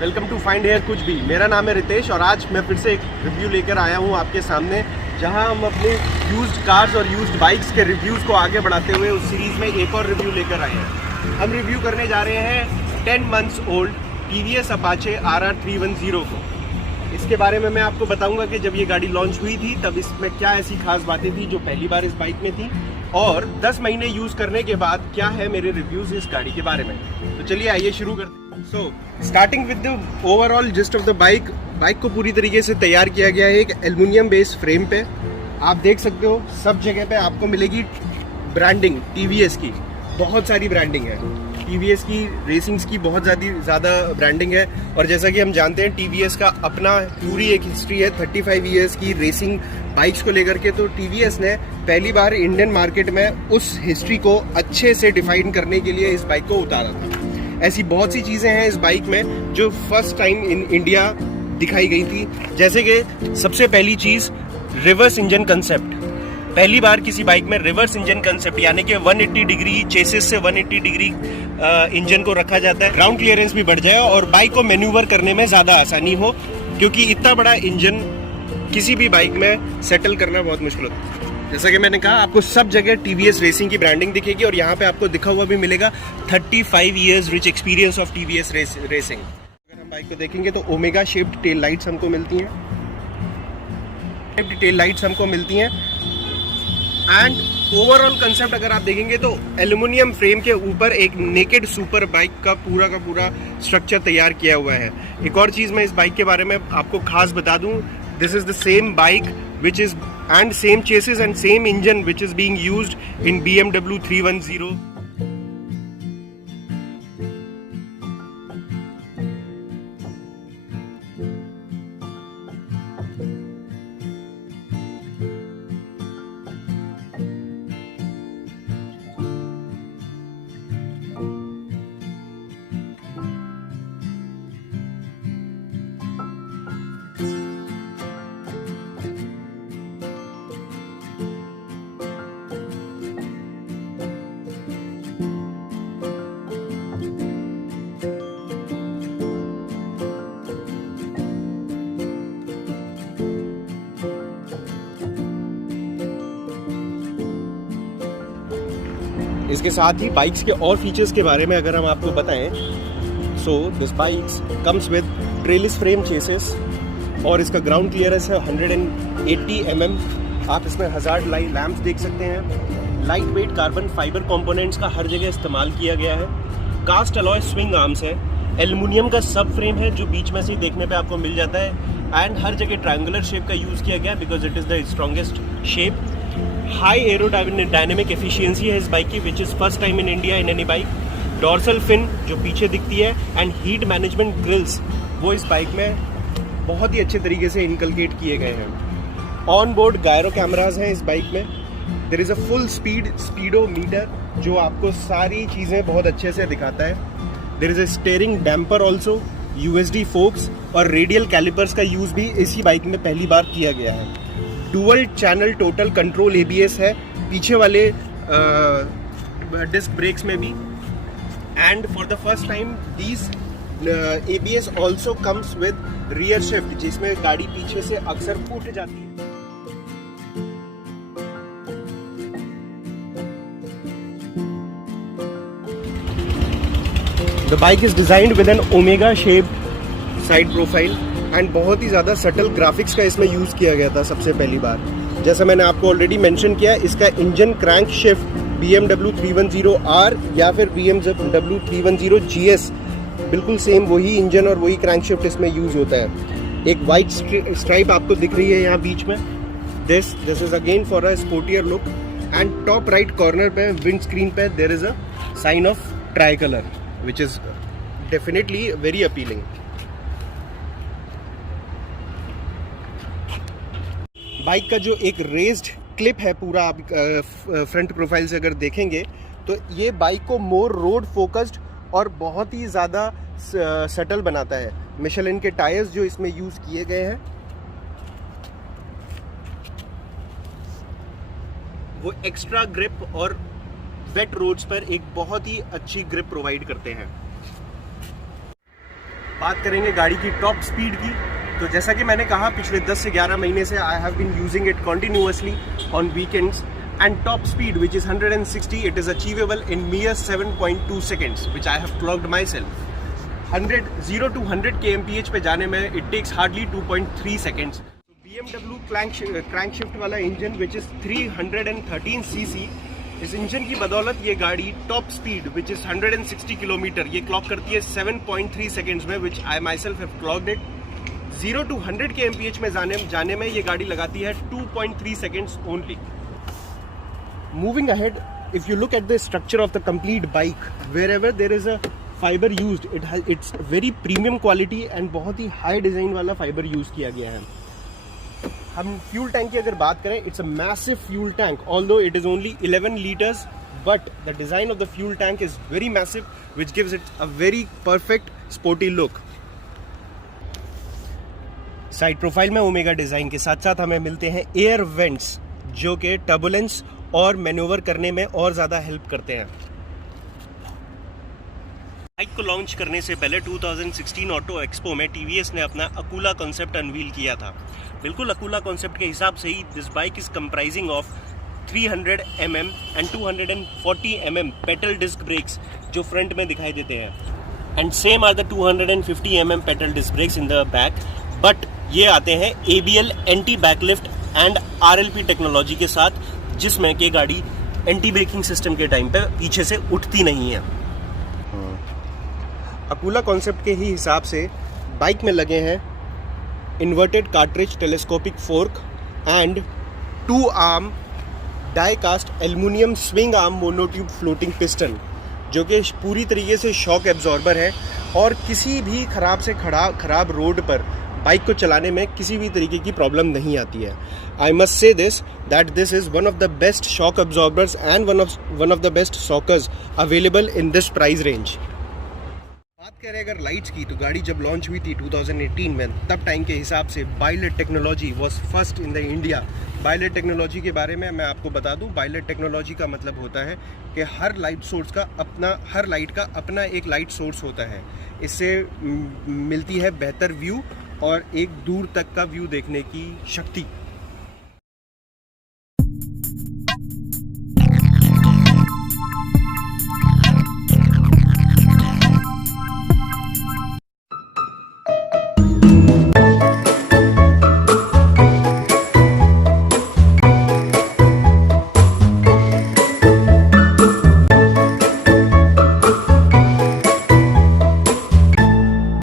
Welcome to find hair कुछ भी। मेरा नाम है रितेश और आज मैं फिर से एक रिव्यू लेकर आया हूँ आपके सामने, जहाँ हम अपने यूज्ड कार्स और यूज्ड बाइक्स के रिव्यूज़ को आगे बढ़ाते हुए उस सीरीज़ में एक और रिव्यू लेकर आए हैं। हम रिव्यू करने जा रहे हैं 10 months old TVS Apache RR 310 को। इसके बारे में मैं आपको बताऊंगा कि जब ये गाड़ी लॉन्च हुई थी तब इसमें क्या ऐसी खास बातें थी जो पहली बार इस बाइक में थी, और 10 महीने यूज़ करने के बाद क्या है मेरे रिव्यूज़ इस गाड़ी के बारे में। तो चलिए आइए शुरू करते हैं। So starting with the overall gist of the bike को पूरी तरीके से तैयार किया गया है एक एल्युमिनियम बेस्ड फ्रेम पे। आप देख सकते हो सब जगह पे आपको मिलेगी ब्रांडिंग TVS की, बहुत सारी ब्रांडिंग है TVS की, रेसिंग्स की बहुत ज़्यादा ब्रांडिंग है। और जैसा कि हम जानते हैं TVS का अपना पूरी एक हिस्ट्री है 35 ईयर्स की रेसिंग बाइक्स को लेकर के। तो TVS ने पहली बार इंडियन मार्केट में उस हिस्ट्री को अच्छे से डिफाइन करने के लिए इस बाइक को उतारा था। ऐसी बहुत सी चीज़ें हैं इस बाइक में जो फर्स्ट टाइम इन इंडिया दिखाई गई थी, जैसे कि सबसे पहली चीज़ रिवर्स इंजन कंसेप्ट। पहली बार किसी बाइक में रिवर्स इंजन कंसेप्ट यानी कि 180 डिग्री चेसिस से 180 डिग्री इंजन को रखा जाता है, ग्राउंड क्लियरेंस भी बढ़ जाए और बाइक को मैन्यूवर करने में ज़्यादा आसानी हो, क्योंकि इतना बड़ा इंजन किसी भी बाइक में सेटल करना बहुत मुश्किल होता है। जैसा कि मैंने कहा, आपको सब जगह TVS रेसिंग की ब्रांडिंग दिखेगी और यहाँ पे आपको दिखा हुआ भी मिलेगा 35 years rich experience of TVS racing. अगर हम बाइक को देखेंगे तो ओमेगा शेप्ड टेल लाइट्स हमको मिलती हैं, टेल लाइट्स हमको मिलती हैं। एंड ओवरऑल कंसेप्ट अगर आप देखेंगे तो एल्युमिनियम फ्रेम के ऊपर एक नेकेड सुपर बाइक का पूरा स्ट्रक्चर तैयार किया हुआ है। एक और चीज़ मैं इस बाइक के बारे में आपको खास बता दूं, this is the same bike which is and same chassis and same engine which is being used in BMW 310। इसके साथ ही बाइक्स के और फीचर्स के बारे में अगर हम आपको बताएं, so this bikes comes with trellis frame chassis और इसका ग्राउंड क्लियरेंस है 180 mm। आप इसमें हजार्ड लाइट लैंप्स देख सकते हैं। Light weight carbon fibre components का हर जगह इस्तेमाल किया गया है। कास्ट अलॉय स्विंग आर्म्स है। एल्युमिनियम का सब फ्रेम है जो बीच में से देखने पे आपको मिल जाता है। एंड हर जगह ट्रायंगुलर शेप का यूज़ किया गया because it is the strongest shape. High aerodynamic efficiency है इस बाइक की which is first time in India in any bike. Dorsal fin जो पीछे दिखती है एंड हीट मैनेजमेंट ग्रिल्स वो इस बाइक में बहुत ही अच्छे तरीके से इनकलकेट किए गए हैं। ऑन बोर्ड गायरो कैमराज हैं इस बाइक में। There is a full speedometer जो आपको सारी चीज़ें बहुत अच्छे से दिखाता है। There is a steering damper also, USD forks और रेडियल कैलिपर्स का यूज़ भी इसी बाइक में पहली बार किया गया है। Dual channel total control ABS है पीछे वाले डिस्क ब्रेक्स में भी। And for the first time these ABS also comes with rear shift, जिसमें गाड़ी पीछे से अक्सर उठ जाती है। The bike is designed with an omega shaped side profile and बहुत ही ज़्यादा सटल ग्राफिक्स का इसमें यूज़ किया गया था सबसे पहली बार। जैसा मैंने आपको ऑलरेडी मेंशन किया, इसका engine crank shift BMW 310R या फिर BMW 310 GS बिल्कुल सेम वही इंजन और वही क्रैंक शिफ्ट इसमें यूज़ होता है। एक वाइट स्ट्राइप आपको दिख रही है यहाँ बीच में, this is again for a sportier look. And top right corner पे विंड स्क्रीन पे there is a sign of tricolour which is definitely very appealing. Bike का जो एक रेज्ड क्लिप है पूरा आप फ्रंट प्रोफाइल से अगर देखेंगे तो ये बाइक को मोर रोड फोकस्ड और बहुत ही ज़्यादा सटल बनाता है। मिशेलिन के टायर्स जो इसमें यूज़ किए गए हैं वो एक्स्ट्रा ग्रिप और वेट रोड्स पर एक बहुत ही अच्छी ग्रिप प्रोवाइड करते हैं। बात करेंगे गाड़ी की टॉप स्पीड की। तो जैसा कि मैंने कहा, पिछले 10 से 11 महीने से I have been using it continuously on weekends, and top speed which is 160, it is achievable in mere 7.2 seconds which I have clocked myself. 0 to 100 kmph पे जाने में it takes hardly 2.3 seconds. BMW crankshift वाला engine which is 313 cc, इस engine की बदौलत ये गाड़ी top speed which is 160 kilometre ये क्लॉक करती है 7.3 seconds में, which I myself have clocked it. 0 to 100 kmph में जाने में ये गाड़ी लगाती है 2.3 seconds only. Moving ahead, if you look at the structure of the complete bike, wherever there is a fiber used, it's very premium quality and बहुत ही high design वाला fiber use किया गया है। हम fuel tank की अगर बात करें, it's a massive fuel tank, although it is only 11 liters, but the design of the fuel tank is very massive, which gives it a very perfect sporty look. Side profile में omega design के साथ साथ हमें मिलते हैं air vents, जो कि turbulence और मैन्यूवर करने में और ज़्यादा हेल्प करते हैं। बाइक को लॉन्च करने से पहले 2016 ऑटो एक्सपो में टीवीएस ने अपना अकूला कॉन्सेप्ट अनवील किया था। बिल्कुल अकूला कॉन्सेप्ट के हिसाब से ही this bike is comprising of 300 mm and 240 mm petal disc brakes जो फ्रंट में दिखाई देते हैं, and same are the 250 mm petal disc brakes in the back, but ये आते हैं ABL anti backlift and RLP technology के साथ, जिसमें कि गाड़ी एंटी ब्रेकिंग सिस्टम के टाइम पे पीछे से उठती नहीं है। अकूला कॉन्सेप्ट के ही हिसाब से बाइक में लगे हैं inverted cartridge telescopic fork and 2 arm die cast aluminium swing arm monotube floating piston, जो कि पूरी तरीके से शॉक एब्जॉर्बर है और किसी भी खराब रोड पर बाइक को चलाने में किसी भी तरीके की प्रॉब्लम नहीं आती है। I must say that this is one of the best shock absorbers and one of the best shockers available in this price range. बात करें अगर लाइट्स की, तो गाड़ी जब लॉन्च हुई थी 2018 में, तब टाइम के हिसाब से billet technology was first in the India. Billet technology के बारे में मैं आपको बता दूं, बाइलेट टेक्नोलॉजी का मतलब होता है कि हर लाइट का अपना एक लाइट सोर्स होता है। इससे मिलती है बेहतर व्यू और एक दूर तक का व्यू देखने की शक्ति।